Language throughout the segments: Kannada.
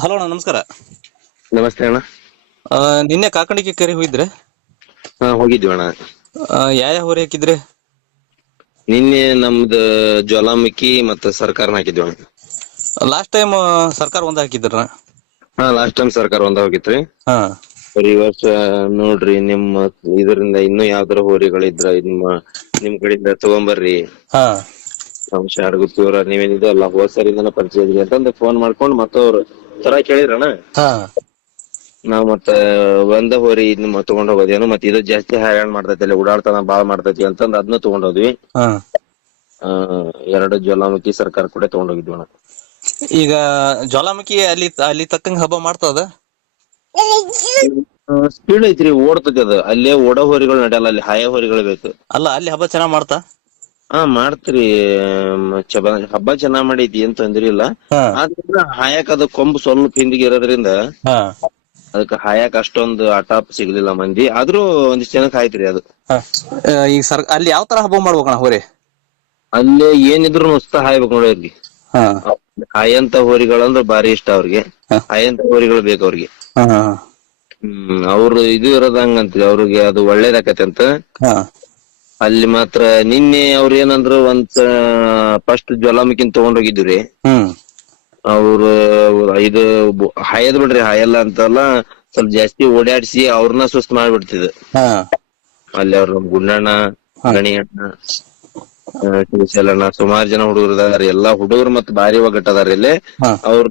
ಹಲೋ ಅಣ್ಣ, ನಮಸ್ಕಾರ. ನಮಸ್ತೆ ಅಣ್ಣ. ಆ, ನಿನ್ನೆ ಕಾಕಣಿಕೆ ಕೆರೆ ಹೋಗಿದ್ರೆ? ಹಾ, ಹೋಗಿದ್ವಿ ಅಣ್ಣ. ಯಾವ ಹೊರೆ ಹಾಕಿದ್ರೆ? ನಿನ್ನೆ ನಮ್ದು ಜ್ವಾಲಾಮುಖಿ ಮತ್ತ ಸರ್ಕಾರನ ಹಾಕಿದ್ವಿ ಅಣ್ಣ. ಲಾಸ್ಟ್ ಟೈಮ್ ಸರ್ಕಾರ ಒಂದ್ ಹಾಕಿದ್ರ? ಹಾ, ಲಾಸ್ಟ್ ಟೈಮ್ ಸರ್ಕಾರ ಒಂದ ಹೋಗಿತ್ರಿ. ಹಾ. ಈ ವರ್ಷ ನೋಡ್ರಿ ನಿಮ್ಮ ಇದರಿಂದ ಇನ್ನೂ ಯಾವ್ದಾರ ಹೋರಿಗಳಿದ್ರ ನಿಮ್ ಕಡೆಯಿಂದ ತಗೊಂಬರ್ರಿ. ಹಾ. ನಮ್ ಶಾರ್ಗುತ್ತಿಯವರ ನೀವೇನಿದೆ ಅಲ್ಲ ಹೋದ್ಸರಿನ ಪರಿಚಯ ಇದ್ರಿ ಅಂತಂದ ಫೋನ್ ಮಾಡ್ಕೊಂಡ್ ಮತ್ತ ಅವ್ರು ತರ ಕೇಳಿದ್ರಣ್ಣ. ಹಾ. ನಾವ್ ಮತ್ತ ಒಂದ ಹೋರಿ ಇದ್ ತಗೊಂಡ್ ಹೋಗೋದೇನು ಮತ್ ಇದು ಜಾಸ್ತಿ ಹೈರಾಣ ಮಾಡ್ತೈತಿ, ಅಲ್ಲಿ ಓಡಾಡ್ತಾನ ಬಾಳ್ ಮಾಡ್ತೈತಿ ಅಂತಂದ್ ಅದನ್ನ ತಗೊಂಡ್ ಹೋದ್ವಿ. ಹಾ. ಎರಡು ಜ್ವಾಲಾಮುಖಿ ಸರ್ಕಾರ ಕೂಡ ತಗೊಂಡ್ ಹೋಗಿದ್ವಿ ಅಣ್ಣ. ಈಗ ಜ್ವಾಲಾಮುಖಿ ಅಲ್ಲಿ ತಕ್ಕಂಗ ಹಬ್ಬ ಮಾಡ್ತದ? ಸ್ಪೀಡ್ ಐತ್ರಿ, ಓಡ್ತತಿ ಅದು. ಅಲ್ಲೇ ಓಡ ಹೋರಿಗಳು ನಡೆಯಲ್ಲ, ಅಲ್ಲಿ ಹಾಯ ಹೋರಿಗಳು ಬೇಕು. ಅಲ್ಲ, ಅಲ್ಲಿ ಹಬ್ಬ ಚೆನ್ನಾಗ್ ಮಾಡ್ತಾ? ಹಾ, ಮಾಡ್ತ್ರಿ. ಹಬ್ಬ ಚೆನ್ನಾಗ್ ಮಾಡೈತಿ, ಏನ್ ತೊಂದ್ರೆ ಇಲ್ಲ. ಹಾ. ಆದ್ರ ಹಾಯಕ್ ಅದ ಕೊಂಬು ಸ್ವಲ್ಪ ಹಿಂದಿಗೆ ಇರೋದ್ರಿಂದ ಹಾ. ಅದಕ್ಕೆ ಹಾಯಕ್ ಅಷ್ಟೊಂದು ಆಟಾಪ್ ಸಿಗ್ಲಿಲ್ಲ ಮಂದಿ. ಆದ್ರೂ ಒಂದಿಷ್ಟ್ ಜನಕ್ ಆಯ್ತ್ರಿ ಅದು. ಈಗ ಅಲ್ಲಿ ಯಾವ ತರ ಹಬ್ಬ ಮಾಡ್ಬೇಕಣ್ಣ ಹೋರಿ? ಅಲ್ಲೇ ಏನಿದ್ರು ಉತ್ಸಾಹ ಹಾಯ್ಬೇಕು ನೋಡಿ ಅವ್ರಿಗೆ. ಹಾ. ಹಾಯಂತ ಹೋರಿಗಳಂದ್ರ ಬಾರಿ ಇಷ್ಟ ಅವ್ರಿಗೆ. ಹಾ. ಹಾಯಂತ ಹೋರಿಗಳು ಬೇಕು ಅವ್ರಿಗೆ. ಹಾ. ಅವ್ರು ಇದು ಇರೋದಂಗಂತ್ರಿ, ಅವ್ರಿಗೆ ಅದು ಒಳ್ಳೇದಾಕತಿ ಅಂತ. ಹಾ. ಅಲ್ಲಿ ಮಾತ್ರ ನಿನ್ನೆ ಅವ್ರ ಏನಂದ್ರು ಫಸ್ಟ್ ಜ್ವಾಲಾಮುಖಿನ್ ತಗೊಂಡ್ ಹೋಗಿದ್ವಿ. ಹ್ಮ್. ಅವ್ರು ಇದು ಹಾಯದ್ ಬಿಡ್ರಿ, ಹಾಯಲ್ಲ ಅಂತಲ್ಲ, ಸ್ವಲ್ಪ ಜಾಸ್ತಿ ಓಡಾಡ್ಸಿ ಅವ್ರನ್ನ ಸುಸ್ತ್ ಮಾಡ್ಬಿಡ್ತಿದ್. ಹಾ. ಅಲ್ಲಿ ಅವ್ರ ಗುಂಡಣ್ಣ, ಹಾ. ಗಣಿ ಅಣ್ಣ, ಶ್ರೀಶೈಲಣ್ಣ, ಸುಮಾರು ಜನ ಹುಡುಗರು ಇದಾರೆ. ಎಲ್ಲಾ ಹುಡುಗರು ಮತ್ ಬಾರಿ ಒಗ್ಗಟ್ಟದಾರ ಇಲ್ಲಿ. ಹಾ. ಅವ್ರ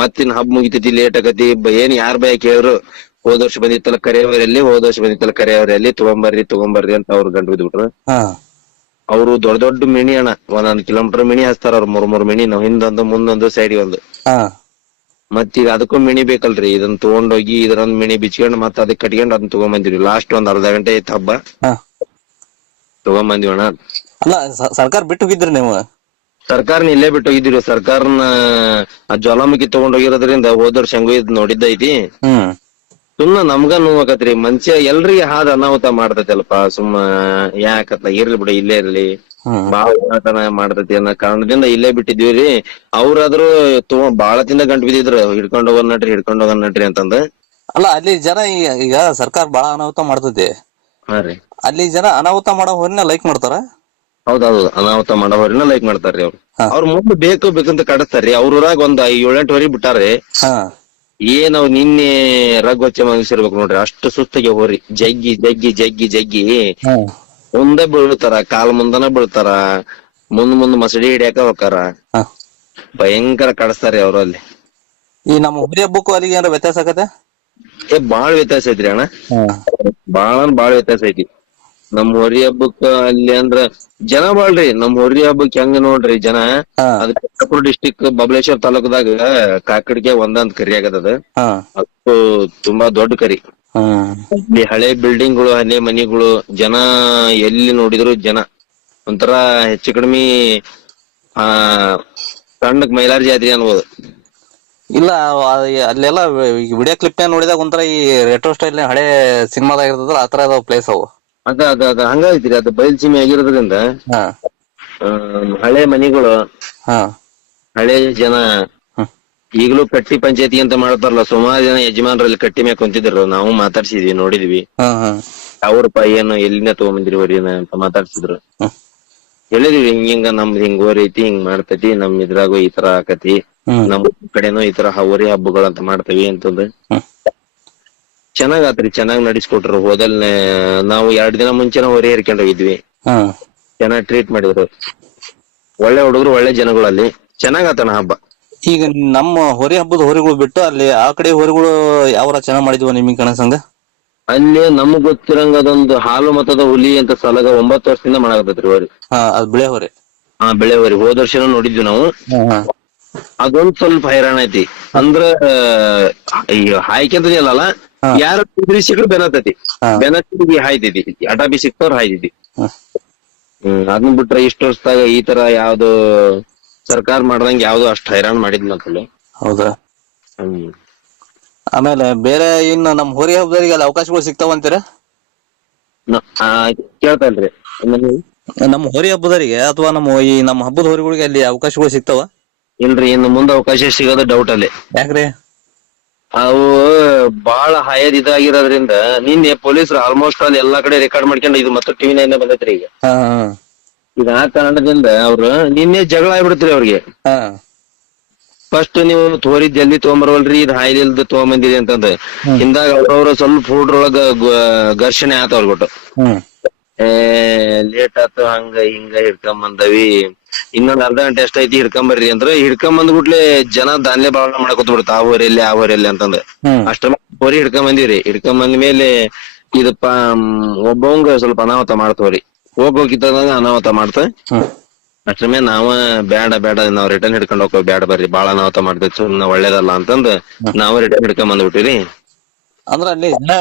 ಮತ್ತಿನ್ ಹಬ್ಬ ಮುಗಿತೈತಿ, ಲೇಟ್ ಆಗತಿ, ಏನ್ ಯಾರ್ ಬಾಯ ಕೇಳಿದ್ರು ಹೋದ ವರ್ಷ ಬಂದಿತ್ತಲ್ಲ ಕರೆಯವರಲ್ಲಿ, ಹೋದ ವರ್ಷ ಬಂದಿತ್ತಲ್ಲ ಕರೆಯವರಲ್ಲಿ, ತಗೊಂಬರ್ರಿ ಅಂತ ಅವ್ರು ಗಂಟು ಬಿದ್ಬಿಟ್ರು. ಹಾ. ಅವ್ರು ದೊಡ್ಡ ದೊಡ್ಡ ಮಿಣಿ ಅಣ್ಣ, 1 ಕಿಲೋಮೀಟರ್ ಮಿಣಿ ಹಚ್ತಾರ ಅವ್ರು. 3 ಮಿಣಿ, ಹಿಂದೊಂದು ಮುಂದೊಂದು ಸೈಡಿಗೆ ಒಂದು. ಹಾ. ಮತ್ತೀಗ ಅದಕ್ಕೂ ಮಿಣಿ ಬೇಕಲ್ರಿ, ಇದನ್ನ ತಗೊಂಡೋಗಿ ಇದ್ರೊಂದ್ ಮಿಣಿ ಬಿಚ್ಕೊಂಡ್ ಮತ್ ಅದಕ್ಕೆ ಕಟ್ಕೊಂಡ್ ಅದನ್ನ ತಗೊಂಬಂದಿವಿ. ಲಾಸ್ಟ್ ಒಂದ್ ಅರ್ಧ ಗಂಟೆ ಐತ್ ಹಬ್ಬ, ಹಾ. ತಗೊಂಬಂದಿವಣ್ಣ. ಅಲ್ಲ, ಸರ್ಕಾರ ಬಿಟ್ಟು ಹೋಗಿದ್ರಿ ನೀವು? ಸರ್ಕಾರನ ಇಲ್ಲೇ ಬಿಟ್ಟು ಹೋಗಿದ್ದೀರಿ. ಸರ್ಕಾರನ ಜ್ವಾಲಾಮುಖಿ ತಗೊಂಡ್ ಹೋಗಿರೋದ್ರಿಂದ ಹೋದ ವರ್ಷ ಹೆಂಗೋ ಇದ್ ನೋಡಿದ್ದೈತಿ. ಹ್ಮ್. ಸುಮ್ನ ನಮ್ಗ ನೋವಾಕತ್ರಿ. ಮನುಷ್ಯ ಎಲ್ರಿಗೆ ಹಾದ್ ಅನಾಹುತ ಮಾಡ್ತೈತಲ್ಪ, ಸುಮ್ಮ ಯಾಕತ್ತ ಇರ್ಲಿ ಬಿಡು, ಇಲ್ಲೇ ಇರ್ಲಿ, ಹ್ಮ್. ಬಾಳ ಮಾಡ್ತೈತಿ ಅನ್ನೋ ಕಾರಣದಿಂದ ಇಲ್ಲೇ ಬಿಟ್ಟಿದ್ವಿರಿ. ಅವ್ರಾದ್ರು ಬಾಳ ತಿಂದ ಗಂಟು ಬಿದ್ದಿದ್ರು, ಹಿಡ್ಕೊಂಡ್ ಹೋಗನ್ ನಡ್ರಿ ಅಂತಂದ. ಅಲ್ಲ, ಅಲ್ಲಿ ಜನ ಈಗ ಸರ್ಕಾರ ಬಾಳ ಅನಾಹುತ ಮಾಡ್ತೈತಿ. ಹಾ ರೀ. ಅಲ್ಲಿ ಜನ ಅನಾಹುತ ಮಾಡೋ ಹೋರಿನ ಲೈಕ್ ಮಾಡ್ತಾರ? ಹೌದೌದು, ಅನಾಹುತ ಮಾಡೋರಿನ ಲೈಕ್ ಮಾಡ್ತಾರ್ರಿ ಅವ್ರು. ಹಾ. ಅವ್ರ ಮುಂದೆ ಬೇಕಂತ ಕಡಿಸ್ತಾರ್ರಿ. ಅವ್ರಾಗ ಒಂದ್ 7-8 ಹೋರಿ ಬಿಟ್ಟಾರ್ರಿ. ಹಾ. ನಾವ್ ನಿನ್ನೆ ರಗ್ವಚ್ಚ ಮಗಿಸಿರ್ಬೇಕು ನೋಡ್ರಿ, ಅಷ್ಟು ಸುಸ್ತಿಗೆ ಹೋರಿ ಜಗ್ಗಿ ಜಗ್ಗಿ ಜಗ್ಗಿ ಜಗ್ಗಿ ಹಾ. ಮುಂದೆ ಬೀಳ್ತಾರ, ಕಾಲ್ ಮುಂದನ ಬೀಳ್ತಾರ, ಮುಂದ್ ಮಸಡಿ ಹಿಡಿಯಾಕ ಹೋಕಾರ. ಹಾ. ಭಯಂಕರ ಕಡಿಸ್ತಾರ್ರಿ ಅವ್ರು ಅಲ್ಲಿ. ಈ ನಮ್ಮ ಹುರಿ ಹಬ್ಬಕ್ಕೂ ಅಲ್ಲಿಗೆ ಏನಾರ ವ್ಯತ್ಯಾಸ ಆಗತ್ತೆ? ಬಾಳ್ ವ್ಯತ್ಯಾಸ ಐತ್ರಿ ಅಣ್ಣ. ಹಾ. ಬಾಳ್ ವ್ಯತ್ಯಾಸ ಐತಿ. ನಮ್ ಹೋರಿ ಹಬ್ಬಕ್ಕ ಅಲ್ಲಿ ಅಂದ್ರ ಜನ ಬಾಳ್ರಿ. ನಮ್ ಹೋರಿ ಹಬ್ಬಕ್ ಹೆಂಗ ನೋಡ್ರಿ ಜನ, ಹಾ. ಅದ್ ಬಿಜಾಪುರ ಡಿಸ್ಟಿಕ್ ಬಬಲೇಶ್ವರ ತಾಲೂಕದಾಗ ಕಾಕಡಿಗೆ ಒಂದಂತ ಕರಿ ಆಗದ. ಹಾ. ಅದು ತುಂಬಾ ದೊಡ್ಡ ಕರಿ. ಹ್ಮ್. ಇಲ್ಲಿ ಹಳೆ ಬಿಲ್ಡಿಂಗ್ಗಳು, ಹಳೆ ಮನಿಗಳು, ಜನ ಎಲ್ಲಿ ನೋಡಿದ್ರು ಜನ. ಒಂಥರ ಹೆಚ್ಚು ಕಡಿಮೆ ಸಣ್ಣಕ್ ಮೈಲಾರ ಜಾತ್ರೆ ಅನ್ಬೋದು. ಇಲ್ಲ, ಅಲ್ಲೆಲ್ಲ ವಿಡಿಯೋ ಕ್ಲಿಪ್ ನೋಡಿದಾಗ ಒಂಥರ ಈ ರೆಟ್ರೋ ಸ್ಟೈಲ್ ಹಳೆ ಸಿನಿಮಾದಾಗ ಇರ್ತದಲ್ಲ, ಆತರ ಅದಾವ ಪ್ಲೇಸ್ ಅವು. ಅದ ಹಂಗೈತ್ರಿ. ಅದು ಬಯಲ್ಸೀಮೆ ಆಗಿರೋದ್ರಿಂದ ಹಾ. ಹಳೆ ಮನಿಗಳು, ಹಾ. ಹಳೆ ಜನ. ಹ್ಮ್. ಈಗಲೂ ಕಟ್ಟಿ ಪಂಚಾಯತಿ ಅಂತ ಮಾಡ್ತಾರಲ್ಲ, ಸುಮಾರು ಜನ ಯಜಮಾನ್ರಲ್ಲಿ ಕಟ್ಟಿ ಮ್ಯಾಗ ಕುಂತಿದ್ರು. ನಾವು ಮಾತಾಡ್ಸಿದ್ವಿ, ನೋಡಿದ್ವಿ. ಹಾ. ಹಾ. ಅವ್ರಪ್ಪ ಏನು ಎಲ್ಲಿಂದ ತಗೊಂಬಂದಿರಿ ಹೊರಿನ ಅಂತ ಮಾತಾಡ್ಸಿದ್ರು. ಹ್ಮ್. ಹೇಳಿದ್ವಿ, ಹಿಂಗ ನಮ್ದ್ ಹಿಂಗ್ ಹೋರಿ ಐತಿ, ಹಿಂಗ್ ಮಾಡ್ತೈತಿ, ನಮ್ ಇದ್ರಾಗು ಈ ತರ ಆಕತಿ, ಹ್ಮ್. ನಮ್ ಕಡೆನೂ ಈ ತರ ಹೋರಿ ಹಬ್ಬಗಳಂತ ಮಾಡ್ತೇವಿ ಅಂತಂದು. ಹ್ಮ್. ಚೆನ್ನಾಗ್ ಆತ್ರಿ, ಚೆನ್ನಾಗ್ ನಡಿಸ್ಕೊಟ್ರು. ಹೋದಲ್ನೆ ನಾವು 2 ದಿನ ಮುಂಚೆನ ಹೋರಿ ಹೇರ್ಕೊಂಡ್ ಹೋಗಿದ್ವಿ. ಹಾ. ಚೆನ್ನಾಗ್ ಟ್ರೀಟ್ ಮಾಡಿದ್ರು. ಒಳ್ಳೆ ಹುಡುಗರು, ಒಳ್ಳೆ ಜನಗಳಲ್ಲಿ. ಚೆನ್ನಾಗ್ ಆತಣ ಹಬ್ಬ. ಈಗ ನಮ್ಮ ಹೋರಿ ಹಬ್ಬದ ಹೋರಿಗಳು ಬಿಟ್ಟು ಅಲ್ಲಿ ಆ ಕಡೆ ಹೋರಿಗಳು ಯಾವ ಚೆನ್ನಾಗ್ ಮಾಡಿದ್ವ ನಿಮಗ್ ಕನಸಂಗ? ಅಲ್ಲಿ ನಮ್ಗ್ ಗೊತ್ತಿರಂಗ ಅದೊಂದು ಹಾಲು ಮತದ ಹುಲಿ ಅಂತ ಸಲಗ 9 ವರ್ಷದಿಂದ ಮಾಡಾಕತ್ತೈತ್ರಿ ಹೋರಿ. ಹಾ, ಅದು ಬಿಳೆ ಹೋರಿ. ಹಾ, ಬೆಳೆ ಹೋರಿ. ಹೋದ ವರ್ಷನ ನೋಡಿದ್ವಿ ನಾವು. ಹಾ. ಅದೊಂದ್ ಸ್ವಲ್ಪ ಹೈರಾಣ ಐತಿ. ಅಂದ್ರ ಈ ಹಾಯ್ಕಂತದಲ್ಲ, ಹಾ. ಯಾರ ಸಿಕ್ಕರು ಬೆನತತಿ, ಹಾ. ಬೆನತಿಗೆ ಹಾಯ್ತೈತಿ. ಅಟಾಬಿ ಸಿಕ್ತವ್ರ ಹಾಯ್ತೈತಿ. ಹಾ. ಅದನ್ ಬಿಟ್ರೆ ಇಷ್ಟ ವರ್ಷದಾಗ ಈ ತರ ಯಾವ್ದು ಸರ್ಕಾರ ಮಾಡ್ದಂಗ ಯಾವ್ದು ಅಷ್ಟ್ ಹೈರಾಣ ಮಾಡಿದ್ನ ಅಂತಲ್ಲಿ. ಹೌದಾ? ಹ್ಮ್. ಆಮೇಲೆ ಬೇರೆ ಇನ್ನು ನಮ್ ಹೋರಿ ಹಬ್ಬದವರಿಗೆ ಅಲ್ಲಿ ಅವಕಾಶಗಳು ಸಿಗ್ತಾವಂತೀರ? ಕೇಳ್ತಾ ಇಲ್ರಿ. ನಮ್ಮ ಹೋರಿ ಹಬ್ಬದವರಿಗೆ ಅಥವಾ ನಮ್ಮ ಹಬ್ಬದ ಹೋರಿಗಳಿಗೆ ಅಲ್ಲಿ ಅವಕಾಶಗಳು ಸಿಗ್ತಾವ? ಇಲ್ರಿ ಇನ್ನು ಮುಂದೆ ಅವಕಾಶ ಸಿಗೋದು ಡೌಟ್ ಅಲ್ಲಿ. ಯಾಕ್ರಿ? ಅವು ಬಾಳ ಹೈಯದ್ ಇದಾಗಿರೋದ್ರಿಂದ ನಿನ್ನೆ ಪೊಲೀಸರು ಆಲ್ಮೋಸ್ಟ್ ಅಲ್ಲಿ ಎಲ್ಲಾ ಕಡೆ ರೆಕಾರ್ಡ್ ಮಾಡ್ಕೊಂಡು ಇದು ಮತ್ತೆ ಟಿವಿ ನೈನ್ ಬಂದೈತ್ರಿ ಈಗ. ಹಾ ಈಗ ಆ ಕಾರಣದಿಂದ ಅವ್ರು ನಿನ್ನೆ ಜಗಳ ಆಗ್ಬಿಡ್ತ್ರಿ ಅವ್ರಿಗೆ. ಹಾ ಫಸ್ಟ್ ನೀವು ತೋರಿ ಜಲ್ದಿ ತಗೊಂಬರ್ವಲ್ರಿ ಇದು ಹಾಯ್ಲಿ ಇಲ್ದ ತಗೊಂಬಂದಿರಿ ಅಂತಂದ ಹಿಂದಾಗ ಅವ್ರವ್ರ ಸ್ವಲ್ಪ ಹುಡ್ರೊಳಗ ಘರ್ಷಣೆ ಆತ ಅವ್ರಿಗೊಟ್ಟು. ಲೇಟ್ ಆತು ಹಂಗ ಹಿಂಗ ಹಿಡ್ಕೊಂಬಂದವಿ, ಇನ್ನೊಂದ್ ಅರ್ಧ ಗಂಟೆ ಎಷ್ಟೈತಿ ಹಿಡ್ಕೊಂಬರ್ರಿ ಅಂದ್ರ ಹಿಡ್ಕೊಂಬಂದ್ಬಿಟ್ಲೆ ಜನ ದಾನ್ಲೆ ಬಾಳ ಮಾಡಕೊತ್ ಬಿಡ್ತ ಆ ಹೋರೆಲ್ಲಿ ಆ ಹೋರೆಲ್ಲಿ ಅಂತಂದ ಅಷ್ಟ ಹೋರಿ ಹಿಡ್ಕೊಂಬಂದಿವ್ರಿ. ಹಿಡ್ಕೊಂಬಂದ ಮೇಲೆ ಇದಪ್ಪ ಒಬ್ಬವಂಗ ಸ್ವಲ್ಪ ಅನಾಹುತ ಮಾಡ್ತವ್ರಿ, ಹೋಗೋಕಿದ್ದಂಗ ಅನಾಹುತ ಮಾಡ್ತ ಅಷ್ಟ್ರ ಮೇಲೆ ನಾವ ಬೇಡ ನಾವ್ ರಿಟರ್ನ್ ಹಿಡ್ಕೊಂಡ್ ಹೋಗ್ತೇವ್, ಬ್ಯಾಡ ಬರ್ರಿ ಬಾಳ ಅನಾಹುತ ಮಾಡ್ತೇವೆ ಸುಮ್ನ ಒಳ್ಳೇದಲ್ಲ ಅಂತಂದ್ ನಾವ್ ರಿಟರ್ನ್ ಹಿಡ್ಕೊಂಡ್ ಬಂದ್ಬಿಟ್ಟಿರಿ. ಅಂದ್ರ ಅಲ್ಲಿ ಜನ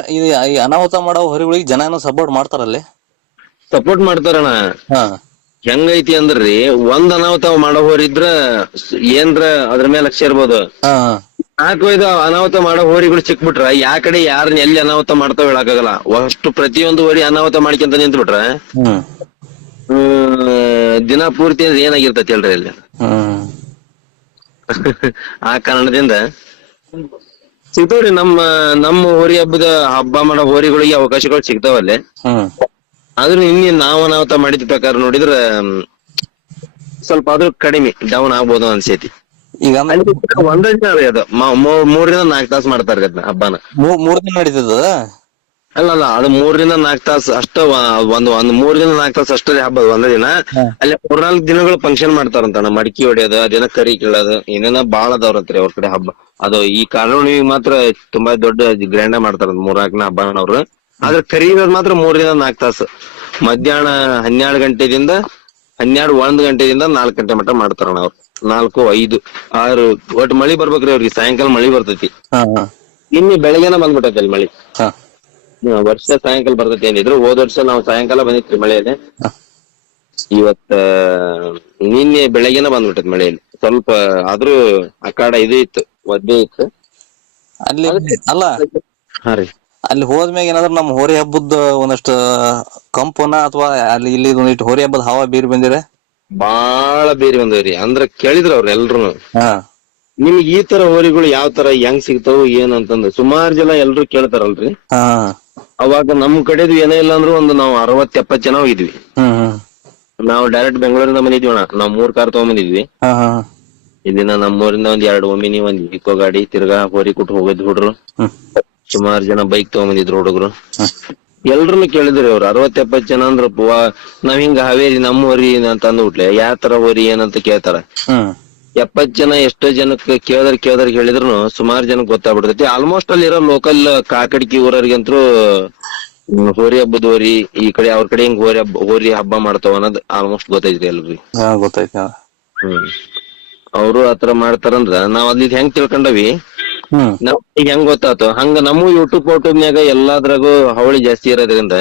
ಈ ಅನಾಹುತ ಮಾಡೋ ಹೊರಿಗಳಿಗೆ ಜನ ಏನೋ ಸಪೋರ್ಟ್ ಮಾಡ್ತಾರಲ್ಲಿ? ಸಪೋರ್ಟ್ ಮಾಡ್ತಾರಣ್ಣ. ಹೆಂಗೈತಿ ಅಂದ್ರಿ ಒಂದ್ ಅನಾಹುತ ಮಾಡೋ ಹೋರಿದ್ರ ಏನ್ರ ಅದ್ರ ಮೇಲೆ ಲಕ್ಷ್ಯ ಇರ್ಬೋದು. 4-5 ಅನಾಹುತ ಮಾಡೋ ಹೋರಿಗಳು ಸಿಕ್ಬಿಟ್ರ ಯಾ ಕಡೆ ಯಾರನ್ನ ಎಲ್ಲಿ ಅನಾಹುತ ಮಾಡ್ತಾವ ಹೇಳಕ್ಕಾಗಲ್ಲ. ಅಷ್ಟು ಪ್ರತಿಯೊಂದು ಹೋರಿ ಅನಾಹುತ ಮಾಡ್ಕೊಂತ ನಿಂತ್ ಬಿಟ್ರ ದಿನ ಪೂರ್ತಿ ಅಂದ್ರೆ ಏನಾಗಿರ್ತೈತಿ ಹೇಳ್ರಿ ಅಲ್ಲಿ. ಆ ಕಾರಣದಿಂದ ಸಿಗ್ತಾವ್ರಿ ನಮ್ಮ ಹೋರಿ ಹಬ್ಬ ಮಾಡೋ ಹೋರಿಗಳಿಗೆ ಅವಕಾಶಗಳು ಸಿಗ್ತಾವಲ್ಲಿ. ಆದ್ರೂ ಇನ್ನೇ ನಾವ್ ಅನಾಹುತ ಮಾಡಿದ ಪ್ರಕಾರ ನೋಡಿದ್ರ ಸ್ವಲ್ಪ ಆದ್ರೂ ಕಡಿಮೆ ಡೌನ್ ಆಗ್ಬೋದು ಅನ್ಸೈತಿ. ಈಗ ಒಂದೇ ದಿನ ಅದು 3-4 ತಾಸು ಮಾಡ್ತಾರ ಅದನ್ನ ಹಬ್ಬನ. 3 ದಿನ ನಡೀತದ? ಅಲ್ಲ ಅದು 3-4 ತಾಸು ಅಷ್ಟ ಒಂದ್ 3-4 ತಾಸು ಅಷ್ಟೇ ಹಬ್ಬ ಒಂದೇ ದಿನ. ಅಲ್ಲಿ 3-4 ದಿನಗಳು ಫಂಕ್ಷನ್ ಮಾಡ್ತಾರಂತ, ಮಡಿಕೆ ಹೊಡೆಯೋದು ಅದೇನ ಕರಿ ಕೀಳೋದು ಏನೇನ ಬಾಳ ಅದಾವ್ರತ್ರಿ ಅವ್ರ ಕಡೆ ಹಬ್ಬ. ಅದು ಈ ಕಾಲೋಣಿಗೆ ಮಾತ್ರ ತುಂಬಾ ದೊಡ್ಡ ಗ್ರ್ಯಾಂಡ್ ಮಾಡ್ತಾರ 3-4 ದಿನ ಹಬ್ಬ ಅವ್ರು. ಆದ್ರೆ ಕರೀರೋದ್ ಮಾತ್ರ 3-4 ತಾಸು ಮಧ್ಯಾಹ್ನ 12 ಗಂಟೆದಿಂದ 1 ಗಂಟೆದಿಂದ 4 ಗಂಟೆ ಮಟ್ಟ ಮಾಡ್ತಾರಣ್ಣ ಅವ್ರು. 4, 5, 6 ಒಟ್ಟು ಮಳಿ ಬರ್ಬೇಕ್ರಿ ಅವ್ರಿಗೆ. ಸಾಯಂಕಾಲ ಮಳಿ ಬರ್ತೈತಿ. ಇನ್ನಿ ಬೆಳಗ್ಗೆನ ಬಂದ್ಬಿಟ್ಟೈತಿ ಅಲ್ಲಿ ಮಳಿ. ವರ್ಷ ಸಾಯಂಕಾಲ ಬರ್ತೈತಿ ಏನಿದ್ರು. ಹೋದ ವರ್ಷ ನಾವು ಸಾಯಂಕಾಲ ಬಂದಿತ್ರಿ ಮಳೆಯಲ್ಲಿ. ಇವತ್ತ ನಿನ್ನೆ ಬೆಳಗ್ಗೆನ ಬಂದ್ಬಿಟ್ಟೈತಿ ಮಳೆಯಲ್ಲಿ. ಸ್ವಲ್ಪ ಆದ್ರೂ ಅಕಾಡ ಇದು ಇತ್ತು, ಒದ್ದೆ ಇತ್ತು ಅಲ್ಲಿ. ಅಲ್ಲ ಹಾ ರೀ, ಅಲ್ಲಿ ಹೋದ್ಮ್ಯಾಗ ಏನಾದ್ರು ನಮ್ ಹೋರಿ ಹಬ್ಬದ ಒಂದಷ್ಟು ಕಂಪನ ಅಥವಾ ಅಲ್ಲಿ ಇಲ್ಲಿ ಒಂದಿಟ್ಟು ಹೋರಿ ಹಬ್ಬದ ಹವಾ ಬೀರ್ ಬಂದಿರ? ಬಾಳ ಬೇರೆ ಬಂದವ್ರಿ. ಅಂದ್ರ ಕೇಳಿದ್ರ ಅವ್ರ ಎಲ್ರು ನಿಮ್ಗೆ ಈ ತರ ಹೋರಿಗಳು ಯಾವ ತರ ಹೆಂಗ್ ಸಿಗ್ತಾವ ಏನ್ ಅಂತಂದ್ ಸುಮಾರು ಜನ ಎಲ್ರು ಕೇಳ್ತಾರಲ್ರಿ. ಅವಾಗ ನಮ್ ಕಡೆದು ಏನೇ ಇಲ್ಲ ಅಂದ್ರು ಒಂದು ನಾವು 60-70 ಜನ ಹೋಗಿದ್ವಿ. ನಾವು ಡೈರೆಕ್ಟ್ ಬೆಂಗಳೂರಿಂದ ಬಂದಿದ್ವಿ. ನಾವ್ 3 ಕಾರ್ ತಗೊಂಡ್ಬಂದಿದ್ವಿ. ಇಲ್ಲಿನ ನಮ್ಮೂರಿಂದ ಒಂದ್ 2 ಒಮಿನಿ, ಒಂದ್ ಇಕೋ ಗಾಡಿ, ತಿರ್ಗಾ ಹೋರಿ ಕೊಟ್ಟು ಹೋಗಿದ್ ಹುಡ್ರು. ಸುಮಾರು ಜನ ಬೈಕ್ ತಗೊಂಡ್ಬಂದಿದ್ರು ಹುಡುಗರು. ಎಲ್ರುನು ಕೇಳಿದ್ರಿ ಅವ್ರು 60-70 ಜನ ಅಂದ್ರ ನಾವ್ ಹಿಂಗ ಹಾವೇರಿ ನಮ್ಮ ಹೋರಿ ಅಂತ ಅಂದ್ಬಿಟ್ಲೆ ಯಾವ ತರ ಹೋರಿ ಏನಂತ ಕೇಳ್ತಾರ. 70 ಜನ ಎಷ್ಟೋ ಜನಕ್ಕೆ ಕೇಳಿದ್ರ ಹೇಳಿದ್ರು ಸುಮಾರು ಜನಕ್ಕೆ ಗೊತ್ತಾಗ್ಬಿಡ್ತೈತಿ. ಆಲ್ಮೋಸ್ಟ್ ಅಲ್ಲಿರೋ ಲೋಕಲ್ ಕಾಕಡ್ಕಿ ಊರವ್ರಿಗಂತೂ ಹೋರಿ ಹಬ್ಬದ ಹೋರಿ ಈ ಕಡೆ ಅವ್ರ ಕಡೆ ಹಿಂಗ್ ಹೋರಿ ಹಬ್ಬ ಮಾಡ್ತಾವ ಅನ್ನೋದ್ ಆಲ್ಮೋಸ್ಟ್ ಗೊತ್ತೈತ್ರಿ ಎಲ್ರಿ. ಗೊತ್ತಾಯ್ತ. ಅವರು ಆತರ ಮಾಡ್ತಾರಂದ್ರ ನಾವ್ ಅಲ್ಲಿದ್ ಹೆಂಗ್ ತಿಳ್ಕೊಂಡವಿ, ಈಗ ಹೆಂಗ್ ಗೊತ್ತಾತು ಹಂಗ ನಮ್ಮ ಯೂಟ್ಯೂಬ್ನ್ಯಾಗ ಎಲ್ಲಾದ್ರಾಗೂ ಹಾವಳಿ ಜಾಸ್ತಿ ಇರೋದ್ರಿಂದ,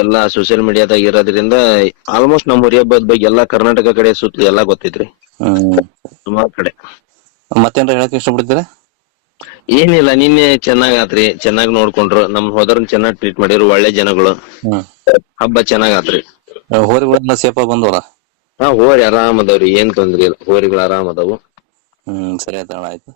ಎಲ್ಲಾ ಸೋಶಿಯಲ್ ಮೀಡಿಯಾದಾಗ ಇರೋದ್ರಿಂದ ಆಲ್ಮೋಸ್ಟ್ ನಮ್ ಹೋರಿ ಹಬ್ಬದ ಬಗ್ಗೆ ಎಲ್ಲಾ ಕರ್ನಾಟಕ ಕಡೆ ಸುತ್ತಲೂ ಎಲ್ಲಾ ಗೊತ್ತೈತ್ರಿ ಸುಮಾರು ಕಡೆ. ಮತ್ತೇನ್ರ ಹೇಳಕ್ ಇಷ್ಟಪಡ್ತೀರಾ? ಏನಿಲ್ಲ, ನಿನ್ನೆ ಚೆನ್ನಾಗ್ ಆತ್ರಿ, ಚೆನ್ನಾಗ್ ನೋಡ್ಕೊಂಡ್ರು, ನಮ್ ಹೋದರ್ನ ಚೆನ್ನಾಗ್ ಟ್ರೀಟ್ ಮಾಡಿದ್ರು, ಒಳ್ಳೆ ಜನಗಳು. ಹಬ್ಬ ಚೆನ್ನಾಗ್ ಆತ್ರಿ. ಹೋರಿಗಳೆಲ್ಲ ಸೇಫ್ ಆಗಿ ಬಂದವಲ್ಲ? ಹೋರಿ ಆರಾಮ್ ಅದಾವ್ರಿ, ಏನ್ ತೊಂದ್ರೆ ಇಲ್ಲ, ಹೋರಿಗಳು ಆರಾಮ್ ಅದಾವು. ಸರಿ ಆಯ್ತು.